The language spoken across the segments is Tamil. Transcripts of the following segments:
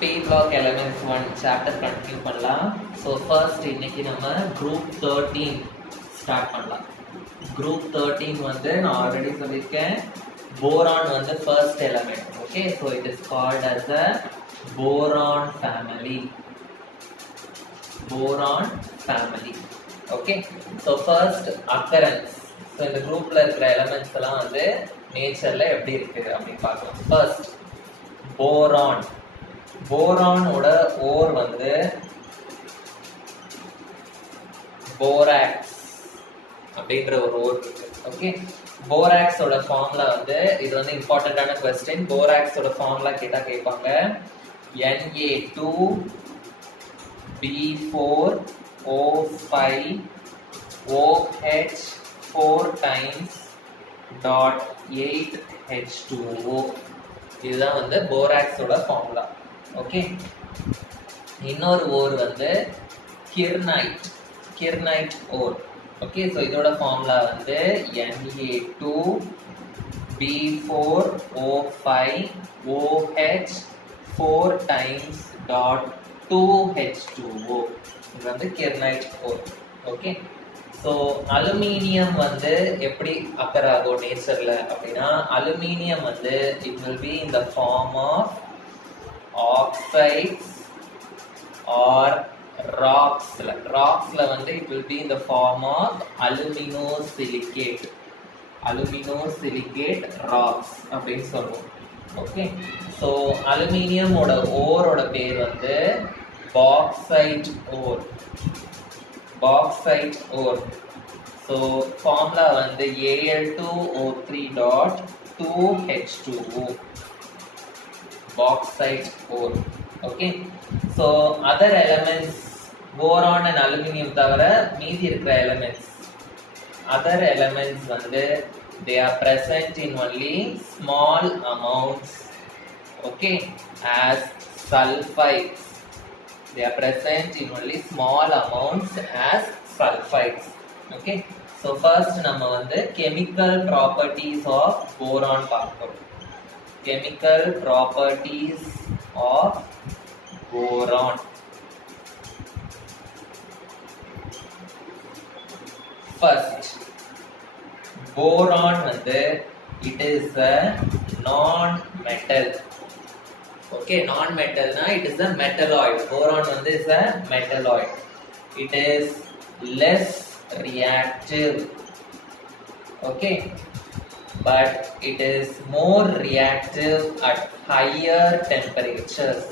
P block elements 1 chapter continue பண்ணலாம். So first இன்னைக்கு நம்ம group 13 start பண்ணலாம். Group 13 வந்து நான் already சொல்லிருக்கேன், boron வந்து first element. Okay, so it is called as a boron family. Boron family. Okay, so first occurrence. So இந்த groupல இருக்கிற elements எல்லாம் வந்து நேச்சர்ல எப்படி இருக்கு அப்படின்னு பார்க்கலாம். First boron. boron ஓட ஓர் வந்து borax அப்படின்ற ஒரு ஓர் இருக்கு. ஓகே, borax ஓட ஃபார்முலா வந்து இது வந்து இம்பார்ட்டன்டான क्वेश्चन. borax ஓட ஃபார்முலா கேட்டா கேட்பாங்க Na2B4O5OH4 times .8H2O. இதுதான் வந்து போராக்ஸோட ஃபார்முலா. ஓகே, இன்னொரு ஓர் வந்து கிர்னைட் ஓர். ஓகே, ஸோ இதோட ஃபார்முலா வந்து Na2B4O5OH4 times .2H2O. இது வந்து kernite ore. Okay, so aluminium வந்து எப்படி அக்கர் ஆகும் நேச்சர்ல அப்படின்னா, அலுமினியம் வந்து it will be in the form of oxides or ராக்ஸ்ல வந்து it will be in the form of aluminosilicate rocks அப்படின்னு சொல்லுவோம். ஓகே, ஸோ அலுமினியமோட ஓரோட பேர் வந்து பாக்சைட் ஓர். ஸோ ஃபார்முலா வந்து Al2O3.2H2O, bauxite ore. Okay, so other elements boron and aluminium தவிர மீதி இருக்கிற அதர் எலமெண்ட்ஸ் வந்து they are present in only small amounts. Okay, as sulfides. They are present in only small amounts as sulfides. Okay, so first நம்ம வந்து chemical properties of boron பார்ப்போம். Chemical properties of boron. First, boron வந்து it is a non-metal. Okay, non-metal na it is a metalloid. Boron வந்து is a metalloid. It is less reactive. Okay, but it is more reactive at higher temperatures.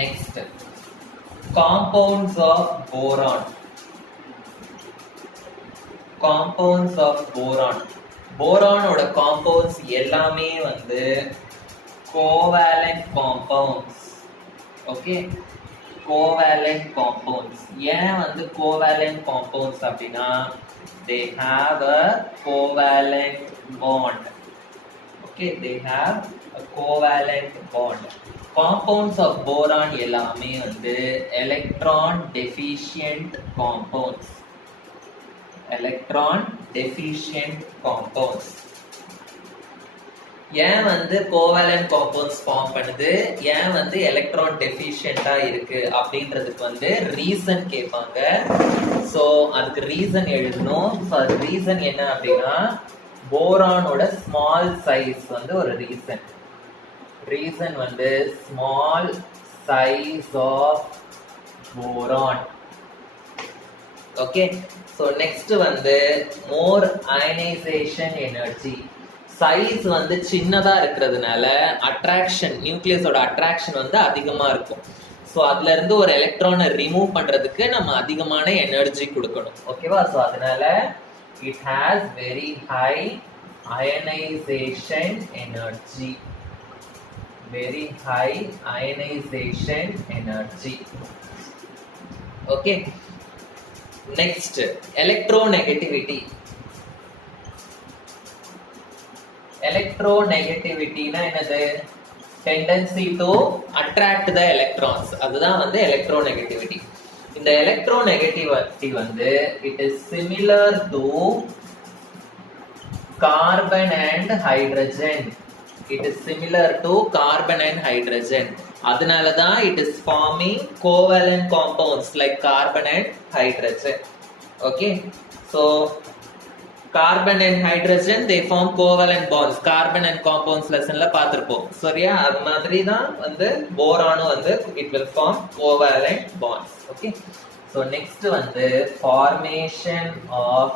Next, compounds of boron. Boron ஓட compounds எல்லாமே வந்து covalent compounds. Okay, covalent compounds. ஏன் வந்து covalent compounds அப்படின்னா, they have a covalent bond. Okay, they have a covalent bond. Compounds of boron எல்லாமே வந்து electron deficient compounds. ஏன் வந்து கோவேலன்ட் காம்பவுண்ட்ஸ் ஃபார்ம் பண்ணுது, ஏன் வந்து எலக்ட்ரான் டெஃபிஷியண்டா இருக்கு அப்படின்றதுக்கு வந்து ரீசன் கேட்பாங்க. ஸோ அதுக்கு ரீசன் எழுதணும். ஸோ அது ரீசன் என்ன அப்படின்னா, போரானோட ஸ்மால் சைஸ் வந்து ஒரு ரீசன் வந்து small size of boron. Okay, so next வந்து மோர் அயனைசேஷன் எனர்ஜி. சைஸ் வந்து சின்னதா இருக்கிறதுனால அட்ராக்ஷன், நியூக்ளியஸோட அட்ராக்ஷன் வந்து அதிகமா இருக்கும். ஸோ அதுல இருந்து ஒரு எலக்ட்ரானை ரிமூவ் பண்றதுக்கு நம்ம அதிகமான எனர்ஜி கொடுக்கணும். ஓகேவா? ஸோ அதனால it has very high ionisation energy. Okay, next, electronegativity. Electronegativity na enadhu? Tendency to attract the electrons. அதுதான் வந்து electronegativity. இந்த electronegativity வந்து it is similar to carbon and hydrogen. It is similar to carbon and hydrogen. அதனால தான் it is forming covalent compounds like carbon and hydrogen. Okay, so carbon and hydrogen they form covalent bonds. Carbon and compounds lessonல பார்த்திருப்போம். சரியா? அது மாதிரி தான் வந்து போரானும் வந்து it will form covalent bonds. Okay, so next வந்து formation of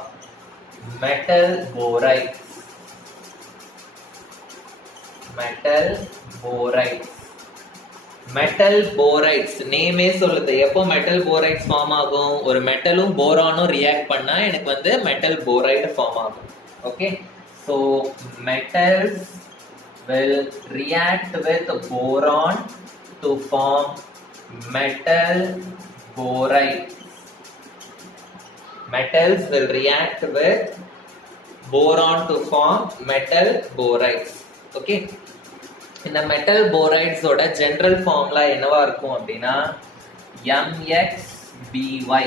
metal borides. Metal borides. Metal borides நேமே சொல்லுது. எப்போ மெட்டல் போரைட்ஸ் ஃபார்ம் ஆகும்? ஒரு மெட்டலும் போரானும் ரியாக்ட் பண்ணா எனக்கு வந்து மெட்டல் போரைடு ஃபார்ம் ஆகும். Okay, so metals will react with boron to form metal boride. Metals will react with boron to form metal borides. Okay, இந்த மெட்டல் போரைட்ஸ் ஓட ஜெனரல் ஃபார்முலா என்னவா இருக்கும் அப்படின்னா MxBy.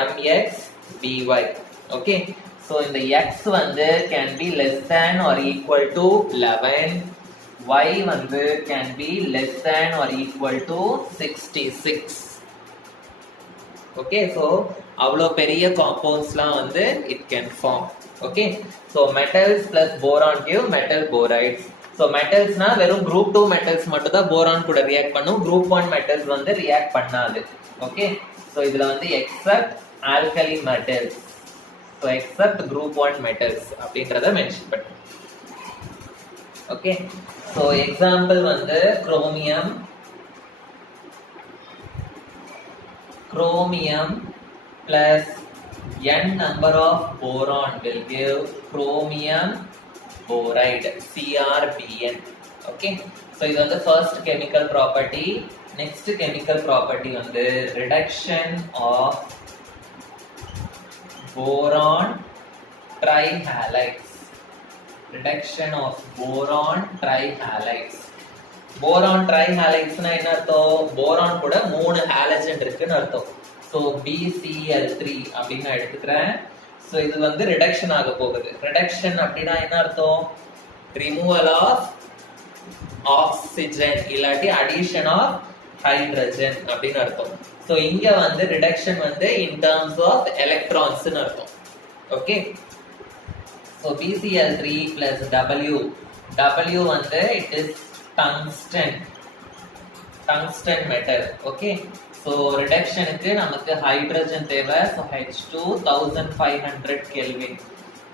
MxBy. ஓகே, ஸோ இந்த x வந்து can be less than or equal to 11, y வந்து can be less than or equal to 66. Okay, so அவ்வளோ பெரிய காம்பவுண்ட்ஸ்லாம் வந்து it can form. Okay, so metals plus boron give metal borides. So மெட்டல்ஸ்னா வெறும் குரூப் 2 மெட்டல்ஸ் மட்டும் தான் போரான் கூட ரியாக்ட் பண்ணும். குரூப் 1 மெட்டல்ஸ் வந்து ரியாக்ட் பண்ணாது. ஓகே, ஸோ இதுல வந்து accept alkali metals, so accept group 1 metals அப்படின்றத மென்ஷன் பண்ணும். ஓகே, ஸோ எக்ஸாம்பிள் வந்து chromium. Chromium plus n number of boron will give chromium boride, CrBn. Okay, so இது வந்து first chemical property. Next chemical property வந்து reduction of boron trihalides. Reduction of boron trihalides. Boron ட்ரைஹாலைட்ஸ்னா என்ன அர்த்தம்? போரான் கூட 3 ஹாலஜன் இருக்குன்னு அர்த்தம். ஸோ BCl3 அப்படின்னு நான் எடுத்துக்கிறேன். ஸோ இது வந்து ரிடக்ஷன் ஆக போகுது. ரிடக்ஷன் அப்படின்னா என்ன அர்த்தம்? ரிமூவல் ஆஃப் ஆக்சிஜன் இல்லாட்டி அடிஷன் ஆஃப் ஹைட்ரஜன் அப்படின்னு அர்த்தம். ஸோ இங்க வந்து ரிடக்ஷன் வந்து இன் டர்ம்ஸ் ஆஃப் எலக்ட்ரான்ஸ்னு அர்த்தம். Okay, so BCl3 plus W வந்து it is tungsten metal. Okay, so ரிடக்ஷனுக்கு நமக்கு ஹைட்ரஜன் தேவை. So H2 1500 kelvin.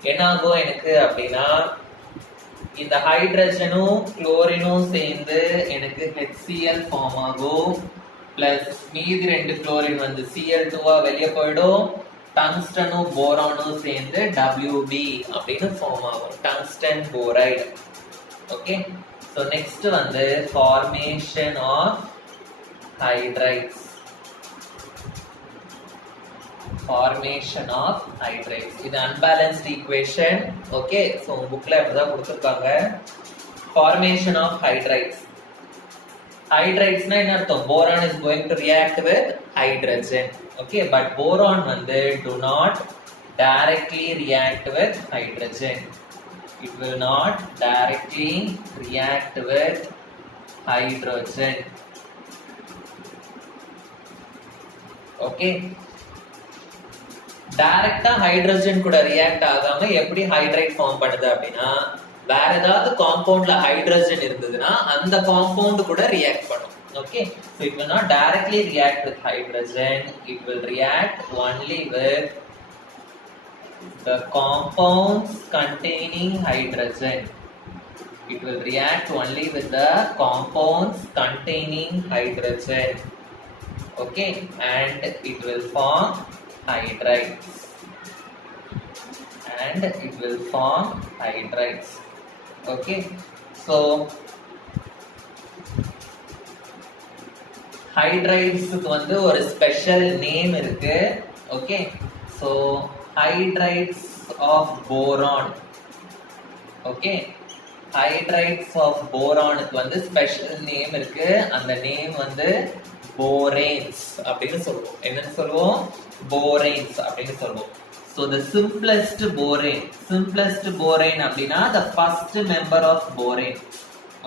என்ன ஆகும் எனக்கு அப்படின்னா இந்த ஹைட்ரஜனும் குளோரினும் சேர்ந்து எனக்கு HCl ஃபார்ம் ஆகும். பிளஸ் மீதி 2 குளோரின் வந்து Cl2 வெளியே போயிடும். டங்ஸ்டனும் போரானும் சேர்ந்து Wb அப்படின்னு ஃபார்ம் ஆகும், tungsten boride. Okay, so next வந்து formation of hydrides. Formation of hydrides. இது unbalanced equation. Okay, so bookல அப்படிதான் கொடுத்திருக்காங்க. Formation of hydrides. Hydrides னா என்ன அர்த்தம்? Boron is going to react with hydrogen. Okay, but boron வந்து do not directly react with hydrogen. It will not directly react with hydrogen. Okay, டைரக்டா ஹைட்ரஜன் கூட ரியாக்ட் ஆகாம எப்படி ஹைட்ரைட் ஃபார்ம் பண்ணுது அப்படின்னா வேற ஏதாவது காம்பவுண்ட்ல ஹைட்ரஜன் இருந்ததுன்னா அந்த காம்பவுண்ட் கூட ரியாக்ட் பண்ணும். Okay, so it will not directly react with hydrogen. It will react only with the compounds containing hydrogen. It will react only with the compounds containing hydrogen. Okay, and it will form hydrides. And it will form hydrides. Okay, so ஹைட்ரைட்ஸ்க்கு வந்து ஒரு ஸ்பெஷல் நேம் இருக்கு. Okay, so hydrides of boron. Okay, hydrides of போரானுக்கு வந்து ஸ்பெஷல் நேம் இருக்கு. அந்த நேம் வந்து போரேன்ஸ் அப்படின்னு சொல்லுவோம். என்னன்னு சொல்லுவோம்? போரேன்ஸ் அப்படின்னு சொல்லுவோம். So the simplest borane அப்படின்னா the first member of borane.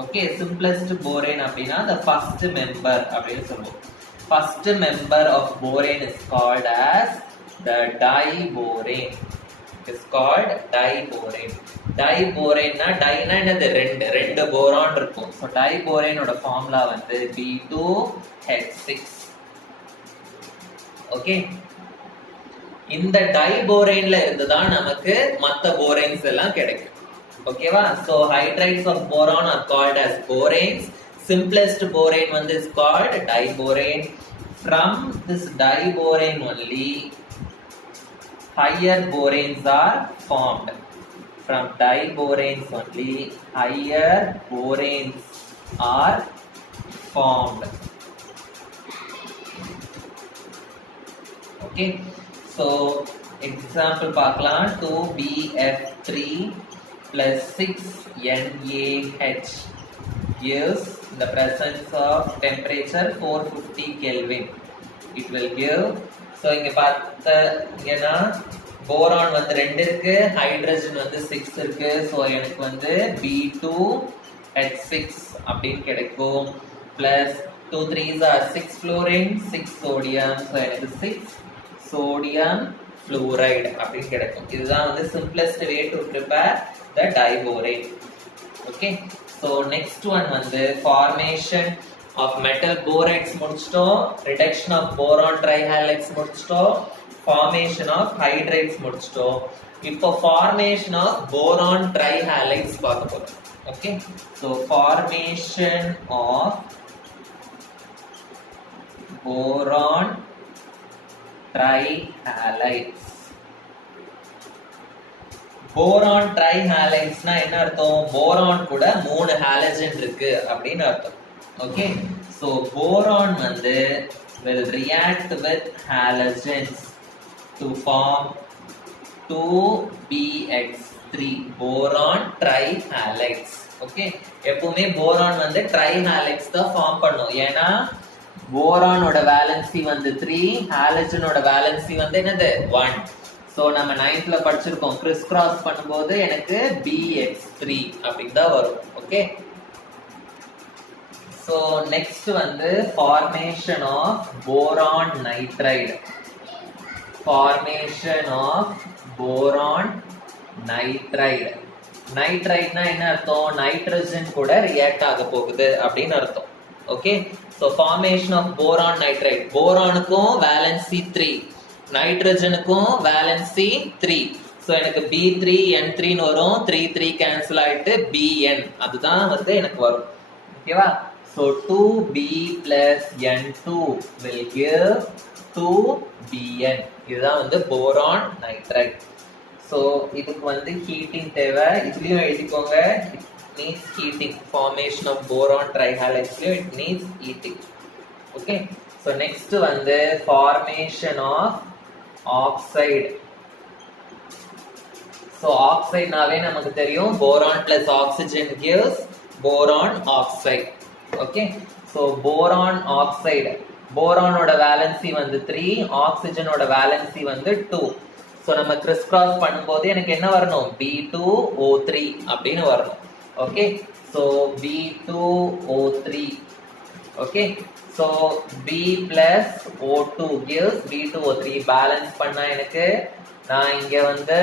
Okay, simplest borane அப்படின்னா the first member அப்படின்னு சொல்லுவோம். First member of borane is called as the diborane. It is called diborane. Diborane na டைனா என்னது? ரெண்டு போரான் இருக்கும். So diborane ஓட ஃபார்முலா வந்து B2H6. Okay, இந்த டைபோரேன்ல இருந்து தான் நமக்கு மத்த போரேன்ஸ் எல்லாம் கிடைக்கும். ஓகேவா? So hydrides of boron are called as boranes. Simplest borane வந்து is called diborane. From this diborane only higher boranes are formed. From diboranes only higher boranes are formed. Okay, so example பார்க்கலாம். 2BF3 plus 6NaH gives the presence of temperature 450 Kelvin. It will give. So இங்க பார்த்தீங்கன்னா போரான் வந்து 2 இருக்கு, ஹைட்ரஜன் வந்து 6 இருக்கு. ஸோ எனக்கு வந்து B2H6 அப்படின்னு கிடைக்கும். Plus 2 3s are 6 fluorine 6 sodium. So எனக்கு 6 sodium fluoride அப்படின்னு கிடைக்கும். இதுதான் வந்து simplest way to prepare the diborane. Okay, so next one வந்து formation of metal borates முடிச்சிட்டோம், reduction of boron trihalides முடிச்சிட்டோம், formation of hydrides முடிச்சிட்டோம். இப்போ formation of boron trihalides பார்க்க போறோம். Okay, so formation of boron trihalides. Boron ட்ரைஹாலைட்ஸ்னா என்ன அர்த்தம்? போரான் கூட 3 ஹாலஜன் இருக்கு அப்படின்னு அர்த்தம். ஓகே, சோ போரான் வந்து will react with halogens to form 2BX3 boron trihalides. Okay, எப்பவுமே போரான் வந்து ட்ரைஹாலைட்ஸ் தான் ஃபார்ம் பண்ணும். ஏன்னா போரானோட வேலன்சி வந்து 3, ஹாலஜனோட வேலன்சி வந்து என்னது 1. சோ நம்ம 9th படிச்சிருக்கோம், கிறிஸ் கிராஸ் பண்ணும்போது எனக்கு BX3 அப்படின்னு தான் வரும். ஓகே, சோ நெக்ஸ்ட் வந்து formation of boron nitride. Formation of boron nitride. நைட்ரைட்னா என்ன அர்த்தம்? நைட்ரஜன் கூட ரியாக்ட் ஆக போகுது அப்படின்னு அர்த்தம். Okay, so formation of boron nitride. போரானுக்கும் வேலன்சி 3, நைட்ரஜனுக்கும் வேலன்சி 3. சோ எனக்கு B3N3 ன்னு வரும். 3 3 கேன்சல் ஆயிட்டு BN அதுதான் வந்து எனக்கு வரும். ஓகேவா? So 2B plus N2 will give 2BN. இதுதான் வந்து போரான் நைட்ரைட். சோ இதுக்கு வந்து ஹீட்டிங் தேவை. இதுலயும் எழுதிக்கோங்க, it needs heating. Formation of boron trihalides it needs heating. Okay, so next வந்து formation of oxide. So oxide நாவே நமக்கு தெரியும், boron plus oxygen gives boron oxide. Okay, so boron oxide, boron ஓட வேலன்சி வந்து 3, oxygen ஓட வேலன்சி வந்து 2. so நம்ம கிறிஸ் கிராஸ் பண்ணும்போது எனக்கு என்ன வரணும்? B2O3 அப்படின்னு வரணும். Okay, so B2O3. Okay, so B plus O2 gives B2O3. Balance பண்ணா எனக்கு நான் இங்க வந்து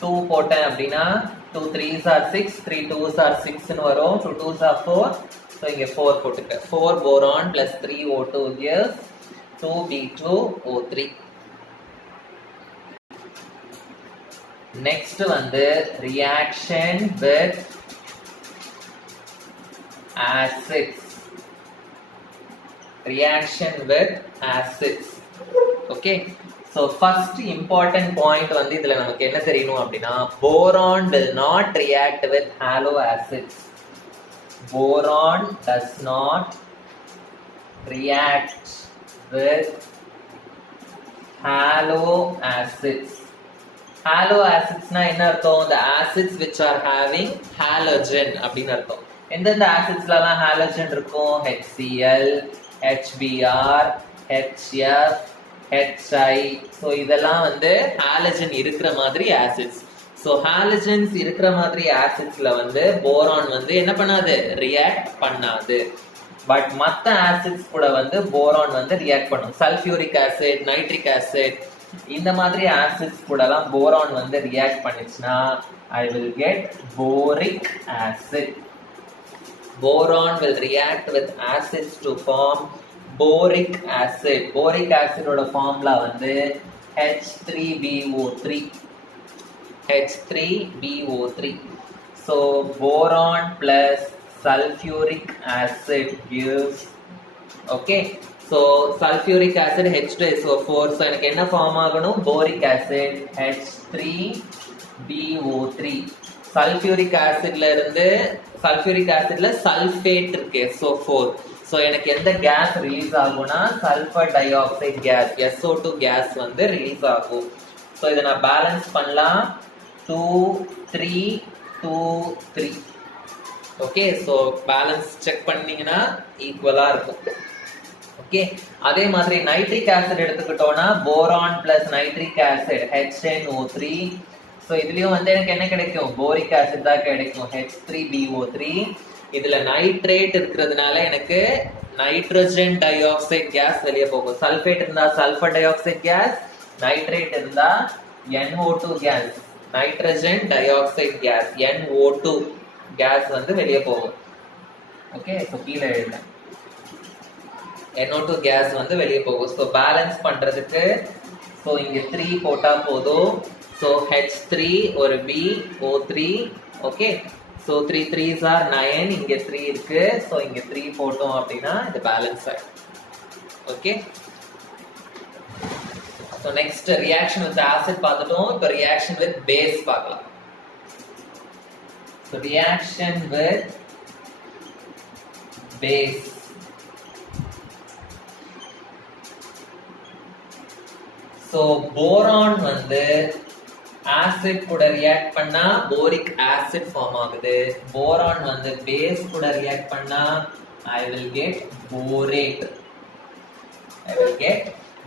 2 போட்டேன் அப்படின்னா 2 3s are 6, 3 2s are 6 ன்னு வரும். 2 2s are 4. so இங்க 4 போட்டுட்டேன். 4 boron plus 3 O2 gives 2 B2O3. next வந்து reaction with acids. Reaction with acids. Okay, so first important point வந்து இதுல நமக்கு என்ன தெரியணும் அப்படின்னா, boron will not react with halo acids. Boron does not react with halo acids. Halo acids na என்ன அர்த்தம்? The acids which are having halogen அப்படின்னு அர்த்தம். எந்தெந்த ஆசிட்ஸ்லாம் ஹாலஜன் இருக்கும்? HCl, HBr, HF, HI. So இதெல்லாம் வந்து ஹாலஜன் இருக்கிற மாதிரி ஆசிட்ஸ். ஸோ ஹாலஜன்ஸ் இருக்கிற மாதிரி ஆசிட்ஸ்ல வந்து போரான் வந்து என்ன பண்ணாது? ரியாக்ட் பண்ணாது. பட் மற்ற ஆசிட்ஸ் கூட வந்து போரான் வந்து ரியாக்ட் பண்ணும். சல்ஃபியூரிக் ஆசிட், நைட்ரிக் ஆசிட், இந்த மாதிரி ஆசிட்ஸ் கூடலாம் போரான் வந்து ரியாக்ட் பண்ணுச்சுன்னா I will get boric acid. Boron will react with acids to form boric acid. Boric acid ஓட ஃபார்முலா வந்து H3BO3. H3BO3. So boron plus sulfuric acid gives, okay, so sulfuric acid H2SO4. so எனக்கு என்ன ஃபார்ம் ஆகணும்? boric acid H3BO3. sulfuric acidல இருந்து sulfuric acidல சல்ஃபேட் இருக்கு SO4. so எனக்கு எந்த கேஸ் ரிலீஸ் ஆகும்னா sulphur dioxide gas SO2 gas வந்து ரிலீஸ் ஆகும். so இதை நான் பேலன்ஸ் பண்ணலாம். 2 3 2 3. ஓகே, ஸோ பேலன்ஸ் செக் பண்ணீங்கன்னா ஈக்குவலா இருக்கும். ஓகே, அதே மாதிரி நைட்ரிக் ஆசிட் எடுத்துக்கிட்டோம்னா boron plus nitric acid HNO3. So இதுலயும் வந்து எனக்கு என்ன கிடைக்கும்? போரிக் ஆசிட் தான் கிடைக்கும், H3BO3. இதுல நைட்ரேட் இருக்கிறதுனால எனக்கு நைட்ரஜன் டை ஆக்சைடு கேஸ் வெளியே போகும். சல்ஃபேட் இருந்தா sulphur dioxide gas, nitrate இருந்தா NO2 gas, nitrogen dioxide gas NO2 gas வந்து வெளியே போகும். ஓகே, ஸோ கீழே எழுதுறேன், NO2 கேஸ் வந்து வெளியே போகும். ஸோ பேலன்ஸ் பண்றதுக்கு ஸோ இங்க 3 போட்டா போதும். ஸோ H3 ஒரு BO3. Okay, so 3 3s are 9. இங்க 3 இருக்கு. ஸோ இங்க 3 போட்டோம் அப்படின்னா இது பேலன்ஸ் ஆயிடும். Okay, so next reaction with acid பார்த்துட்டோம். இப்போ ரியாக்ஷன் வித் பேஸ் பார்க்கலாம். So reaction with base. So boron வந்து ஆசிட் கூட ரியாக்ட் பண்ணா போரிக் ஆசிட் ஃபார்ம் ஆகுது. போரான் வந்து பேஸ் கூட ரியாக்ட் பண்ணா I will get borate. I will get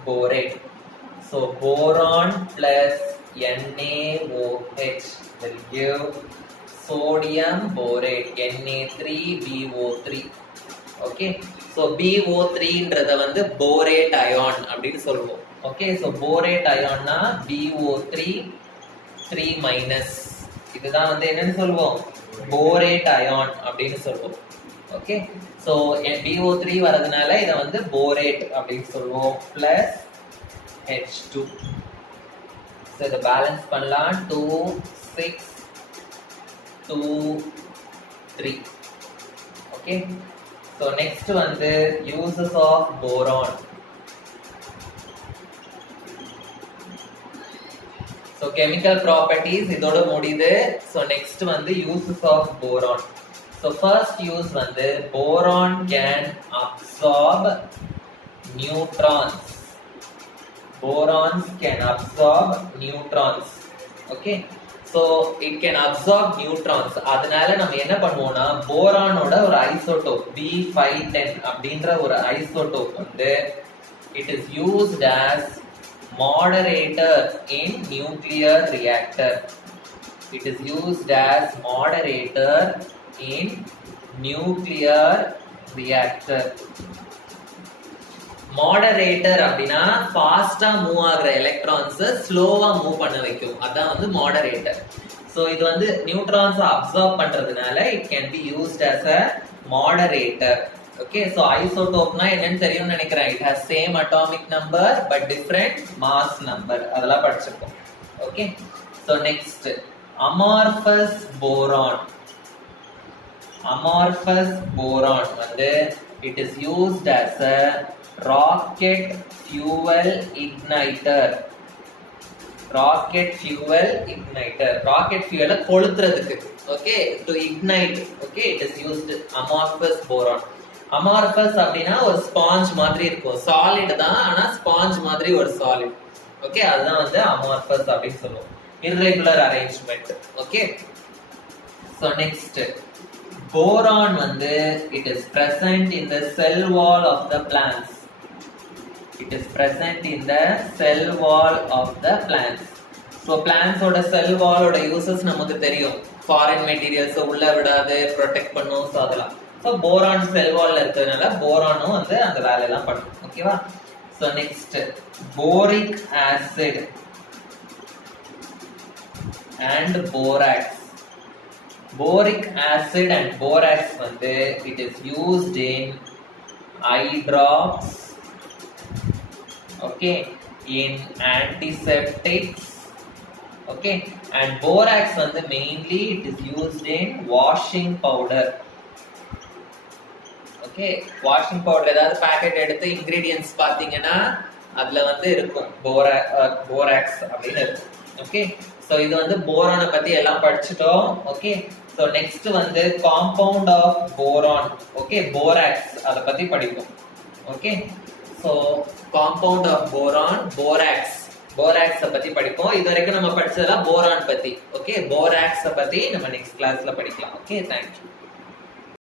borate. So boron plus NaOH will give sodium borate, Na3BO3. Okay, so BO3ன்றத வந்து போரேட் அயான் அப்படின்னு சொல்லுவோம். ஓகே, ஸோ போரேட் அயான்னா BO3 3-. இதுதான் வந்து என்னன்னு சொல்லுவோம்? போரேட் அயான் அப்படின்னு சொல்லுவோம். ஓகே, ஸோ BO3 வரதுனால இதை வந்து போரேட் அப்படின்னு சொல்லுவோம். Plus H2. ஸோ இதை பேலன்ஸ் பண்ணலாம். 2 6 2 3. ஓகே, ஸோ நெக்ஸ்ட் வந்து uses of boron. So chemical properties இதோட முடியுது. ஸோ நெக்ஸ்ட் வந்து uses of boron. So first use வந்து boron can absorb neutrons. Borons can absorb neutrons. Okay, so it can absorb neutrons. அதனால நம்ம என்ன பண்ணுவோம்னா போரானோட ஒரு ஐசோடோப் B510 அப்படின்ற ஒரு ஐசோடோப் வந்து it is used as moderator in nuclear reactor. It is used as moderator in nuclear reactor. Moderator அப்படின்னா ஃபாஸ்டா மூவ் ஆகுற எலக்ட்ரான்ஸ் ஸ்லோவா மூவ் பண்ண வைக்கும். அதான் வந்து மாடரேட்டர். ஸோ இது வந்து நியூட்ரான்ஸ் அப்சார்ப் பண்றதுனால it can be used as a moderator. Okay, so ஐசோடோப்னா என்னன்னு தெரியும்னு நினைக்கிறேன். It has same atomic number but different mass number. அதெல்லாம் படிச்சிருக்கோம். Okay, so next amorphous boron. Amorphous boron வந்து it is used as a rocket fuel igniter. Rocket fuel igniter. Rocket fuel கொளுத்துறதுக்கு. Okay, to ignite. Okay, it is used amorphous boron. Amorphous அப்படினா ஒரு ஸ்பாஞ்ச் மாதிரி இருக்கும். சாலிட் தான், ஆனா ஸ்பாஞ்ச் மாதிரி ஒரு சாலிட். Okay, அதுதான் வந்து amorphous அப்படின்னு சொல்லுவோம். Irregular arrangement. Okay, so next boron வந்து it is present in the cell wall of the plants. It is present in the cell wall of the plants. So plants ஓட cell wall ஓட uses நமக்கு தெரியும். Foreign materials உள்ள விடாது protect பண்ணும் so அதெல்லாம். So boron cell wall இருக்கிறதுனால போரானும் வந்து அந்த வேலையெல்லாம் பண்ணும். ஓகேவா? So next boric acid and borax. Boric acid and borax வந்து it is used in eye drops, okay, in antiseptics, okay, and borax வந்து mainly it is used in washing powder. Okay, washing powder ஏதாவது பாக்கெட் எடுத்து ingredients பாத்தீங்கன்னா அதுல வந்து இருக்கும் borax அப்படின்னு இருக்கும். ஓகே, சோ இது வந்து போரானை பத்தி எல்லாம் படிச்சிட்டோம். ஓகே, சோ நெக்ஸ்ட் வந்து compound of boron. Okay, borax அத பத்தி படிப்போம். Okay, so compound of boron, borax பத்தி படிப்போம். இது வரைக்கும் நம்ம படிச்சதெல்லாம் போரான் பத்தி. ஓகே, போராக்ஸ் பத்தி நம்ம நெக்ஸ்ட் கிளாஸ்ல படிக்கலாம். Okay, thank you.